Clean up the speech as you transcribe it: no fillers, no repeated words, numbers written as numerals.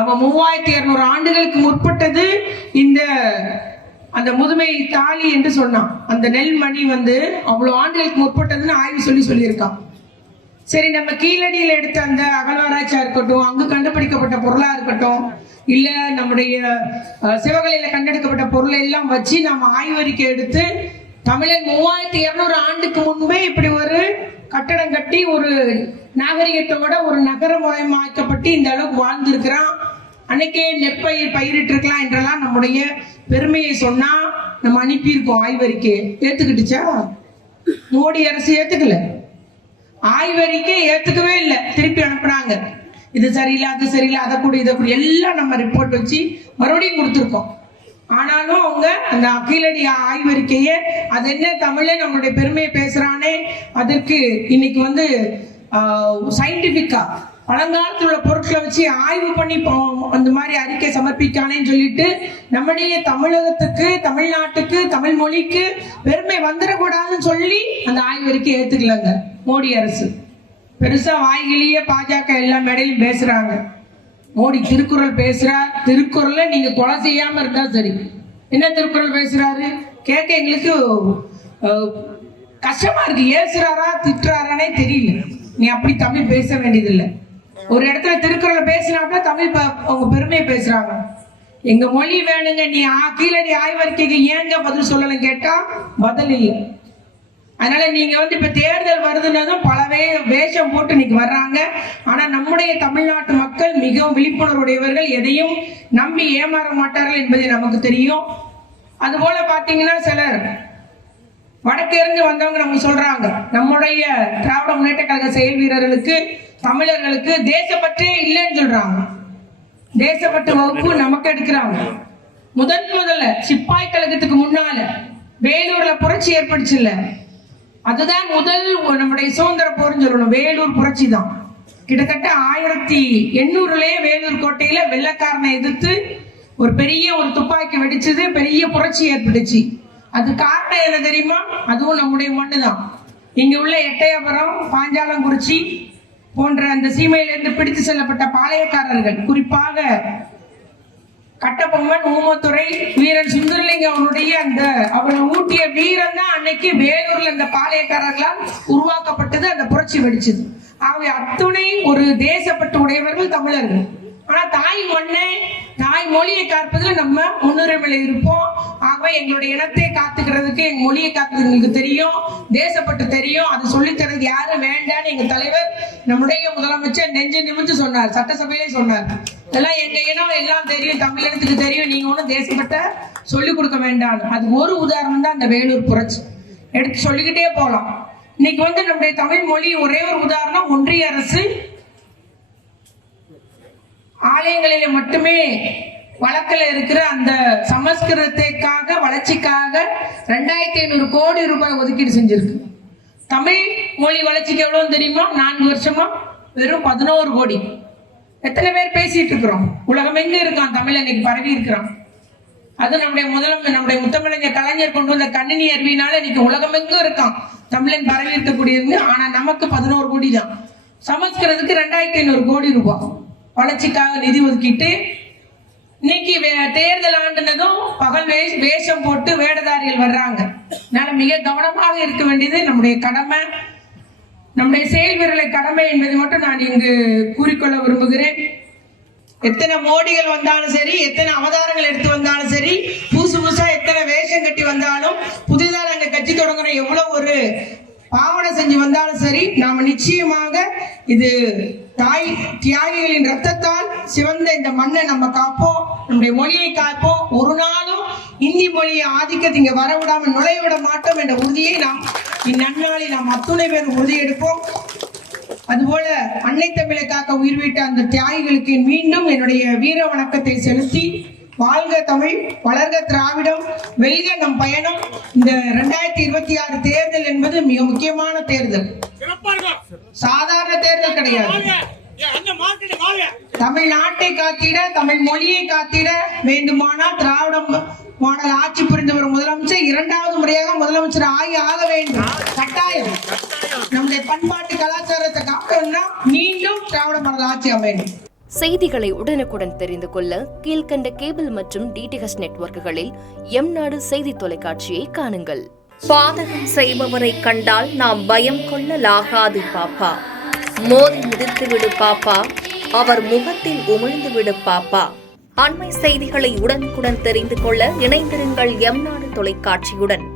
அவ 3200 ஆண்டுகளுக்கு முற்பட்டது இந்த அந்த முதுமை தாலி என்று சொன்னான். அந்த நெல்மணி அவ்வளவு ஆண்டுகளுக்கு முற்பட்டதுன்னு ஆய்வு சொல்லியிருக்கான். சரி, நம்ம கீழடியில் எடுத்த அந்த அகழ்வாராய்ச்சியா இருக்கட்டும், அங்கு கண்டுபிடிக்கப்பட்ட பொருளா இருக்கட்டும், இல்ல நம்முடைய சிவகலையில கண்டெடுக்கப்பட்ட பொருளை எல்லாம் வச்சு நம்ம ஆய்வறிக்கை எடுத்து தமிழன் 3200 ஆண்டுக்கு முன்பே இப்படி ஒரு கட்டடம் கட்டி ஒரு நாகரிகத்தோட ஒரு நகரமயமாக்கப்பட்டு இந்த அளவுக்கு வாழ்ந்திருக்கிறான், அன்னைக்கே நெற்பயிர் பயிரிட்டு இருக்கலாம் என்றெல்லாம் நம்முடைய பெருமையை சொன்னா நம்ம அனுப்பியிருக்கோம். ஆய்வறிக்கை ஏத்துக்கிட்டுச்சா? மோடி அரசு ஏத்துக்கல. ஆய்வறிக்கை ஏத்துக்கவே இல்லை, திருப்பி அனுப்புனாங்க. இது சரியில்லை, அது சரியில்லை, அதை கூட இதை கூட எல்லாம் நம்ம ரிப்போர்ட் வச்சு மறுபடியும் கொடுத்துருக்கோம். ஆனாலும் அவங்க அந்த கீழடி ஆய்வறிக்கையை அது என்ன தமிழே நம்மளுடைய பெருமையை பேசுறானே, அதற்கு இன்னைக்கு சயின்டிபிக்கா பழங்காலத்தில் உள்ள பொருட்களை வச்சு ஆய்வு பண்ணி அந்த மாதிரி அறிக்கை சமர்ப்பிக்கானேன்னு சொல்லிட்டு நம்முடைய தமிழகத்துக்கு, தமிழ்நாட்டுக்கு, தமிழ் மொழிக்கு பெருமை வந்துடக்கூடாதுன்னு சொல்லி அந்த ஆய்வறிக்கை ஏத்துக்கலங்க மோடி அரசு. பெருசா வாய்கிலேயே பாஜக எல்லா மேடையிலும் பேசுறாங்க. மோடி திருக்குறள் பேசுறார். திருக்குறளை நீங்க கொலை செய்யாம இருந்தா சரி. என்ன திருக்குறள் பேசுறாரு கேட்க எங்களுக்கு கஷ்டமா இருக்கு. ஏசுறாரா திட்டுறாரானே தெரியல. நீ அப்படி தமிழ் பேச வேண்டியதில்லை. ஒரு இடத்துல திருக்குறளை பேசினாப்ப தமிழ் அவங்க பெருமையை பேசுறாங்க. எங்க மொழி வேணுங்க, நீ கீழடி ஆய்வறிக்கைக்கு ஏங்க பதில் சொல்லணும் கேட்டா பதில் இல்லை. அதனால நீங்க இப்ப தேர்தல் வருதுன்னதும் பல வேஷம் போட்டு இன்னைக்கு வர்றாங்க. ஆனா நம்முடைய தமிழ்நாட்டு மக்கள் மிகவும் விழிப்புணர்வுடையவர்கள், எதையும் நம்பி ஏமாற மாட்டார்கள் என்பது நமக்கு தெரியும். அது போல பாத்தீங்கன்னா சிலர் வடக்கிருந்து வந்தவங்க நம்ம சொல்றாங்க, நம்முடைய திராவிட முன்னேற்ற கழக செயல் வீரர்களுக்கு, தமிழர்களுக்கு தேசப்பற்றே இல்லைன்னு சொல்றாங்க. தேசப்பற்று வகுப்பு நமக்கு எடுக்கிறாங்க. முதல்ல சிப்பாய் கழகத்துக்கு முன்னால வேலூர்ல புரட்சி ஏற்படுச்சு இல்ல, அதுதான் முதல் நம்முடைய சுதந்திர போர்னு சொல்லணும். வேலூர் புரட்சி தான். கிட்டத்தட்ட 1800லயே வேலூர் கோட்டையில வெள்ளக்காரனை எதிர்த்து ஒரு பெரிய துப்பாக்கி வெடிச்சது, பெரிய புரட்சி ஏற்பட்டுச்சு. அது காரணம் என்ன தெரியுமா? அதுவும் நம்முடைய மண்ணு தான். இங்க உள்ள எட்டயபுரம், பாஞ்சாலங்குறிச்சி போன்ற அந்த சீமையிலிருந்து பிடித்து செல்லப்பட்ட பாளையக்காரர்கள், குறிப்பாக கட்டபொம்மன், ஊமத்துறை, வீரன் சுந்தரலிங்கம் அவனுடைய அவனை ஊட்டிய வீரன் தான் அன்னைக்கு வேலூர்ல அந்த பாளையக்காரர்களால் உருவாக்கப்பட்டது. அந்த புரட்சி வெடிச்சது. ஆகவே அத்துணை ஒரு தேசப்பட்டு உடையவர்கள் தமிழர்கள். ஆனா தாய் மண்ணை, தாய் மொழியை காப்பதில் நம்ம முன்னுரிமையில இருப்போம். ஆகவே எங்களுடைய இனத்தை காத்துக்கிறதுக்கு, எங்க மொழியை காத்துக்கிறது எங்களுக்கு தெரியும், தேசப்பட்டு தெரியும். அது சொல்லித்தரது யாரும் வேண்டான்னு எங்க தலைவர், நம்முடைய முதலமைச்சர் நெஞ்சு நிமிந்து சொன்னார், சட்டசபையிலே சொன்னார். இதெல்லாம் எங்க இனம் எல்லாம் தெரியும், தமிழகத்துக்கு தெரியும், நீங்க ஒன்றும் தேசப்பட்ட சொல்லிக் கொடுக்க வேண்டாம். அது ஒரு உதாரணம் தான் அந்த வேலூர் புரட்சி. எடுத்து சொல்லிக்கிட்டே போலாம். இன்னைக்கு நம்முடைய தமிழ் மொழி ஒரே ஒரு உதாரணம். ஒன்றிய அரசு ஆலயங்களில மட்டுமே வழக்கில் இருக்கிற அந்த சமஸ்கிருதத்துக்காக வளர்ச்சிக்காக 2500 கோடி ரூபாய் ஒதுக்கீடு செஞ்சிருக்கு. தமிழ் மொழி வளர்ச்சிக்கு எவ்வளவு தெரியுமா? 4 வருஷமா வெறும் 11 கோடி. எத்தனை பேர் பேசிட்டு இருக்கிறோம்? உலகம் எங்க இருக்கான் தமிழ் இன்னைக்கு பரவி இருக்கிறான். அது நம்முடைய முத்தமிழஞ்சர் கலைஞர் கொண்டு வந்த கணினி அறிவினால இன்னைக்கு உலகம் எங்க இருக்கான் தமிழன் பரவி இருக்கக்கூடியது. ஆனா நமக்கு 11 கோடி தான். சமஸ்கிருதத்துக்கு 2500 கோடி ரூபாய் வளர்ச்சிக்காக நிதி ஒதுக்கிட்டு இன்னைக்கு தேர்தல் ஆண்டுனதும் பகல் வேஷம் போட்டு வேடதாரிகள் வர்றாங்க. அதனால மிக கவனமாக இருக்க வேண்டியது நம்முடைய கடமை, நம்முடைய செயல் வீரர்களை கடமை என்பதை மட்டும் நான் இங்கு கூறிக்கொள்ள விரும்புகிறேன். எத்தனை மோடிகள் வந்தாலும் சரி, எத்தனை அவதாரங்கள் எடுத்து வந்தாலும் சரி, புதுசா எத்தனை வேஷம் கட்டி வந்தாலும், புதிதாக நாங்க கட்சி தொடங்குற எவ்வளவு ஒரு பாவனை செஞ்சு வந்தாலும் சரி, நாம நிச்சயமாக இது தாய் தியாகிகளின் ரத்தத்தால் சிவந்த இந்த மண்ணை நம்ம காப்போம், நம்முடைய மொழியை காப்போம். ஒரு நாளும் இந்தி மொழியை ஆதிக்கத்தை இங்க வரவிடாமல் நுழைய விட மாட்டோம் என்ற உறுதியை நாம் இந்நன்னாளில் நாம் அத்துணை பேர் உறுதியெடுப்போம். அதுபோல அன்னை தமிழை காக்க உயிர் விட்ட அந்த தியாகிகளுக்கு மீண்டும் என்னுடைய வீர வணக்கத்தை செலுத்தி, வாழ்க தமிழ், வளர்க திராவிடம், வெல்க நம் பயணம். இந்த 2026 தேர்தல் என்பது மிக முக்கியமான தேர்தல். சாதாரண தேர்தல் கிடையாது. தமிழ்நாட்டை காத்திட, தமிழ் மொழியை காத்திட வேண்டுமானால் திராவிட மாடல் ஆட்சி புரிந்து வரும் முதலமைச்சர் 2வது முறையாக முதலமைச்சர் ஆக வேண்டும். கட்டாயம். நம்முடைய பண்பாட்டு கலாச்சாரத்தை காக்கணும்னா மீண்டும் திராவிட மாடல் ஆட்சி அமையும். செய்திகளை உடனுக்குடன் தெரிந்து கொள்ள கீழ்க்கண்ட கேபிள் மற்றும் டிடிஎச் நெட்வொர்க்குகளில் எம்நாடு செய்தி தொலைக்காட்சியை காணுங்கள். பாதகம் செய்பவரை கண்டால் நாம் பயம் கொள்ளலாகாது பாப்பா. மோதி மிதித்துவிடு பாப்பா, அவர் முகத்தில் உமிழ்ந்துவிடு பாப்பா. அண்மை செய்திகளை உடனுக்குடன் தெரிந்து கொள்ள இணைந்திருங்கள் எம்நாடு தொலைக்காட்சியுடன்.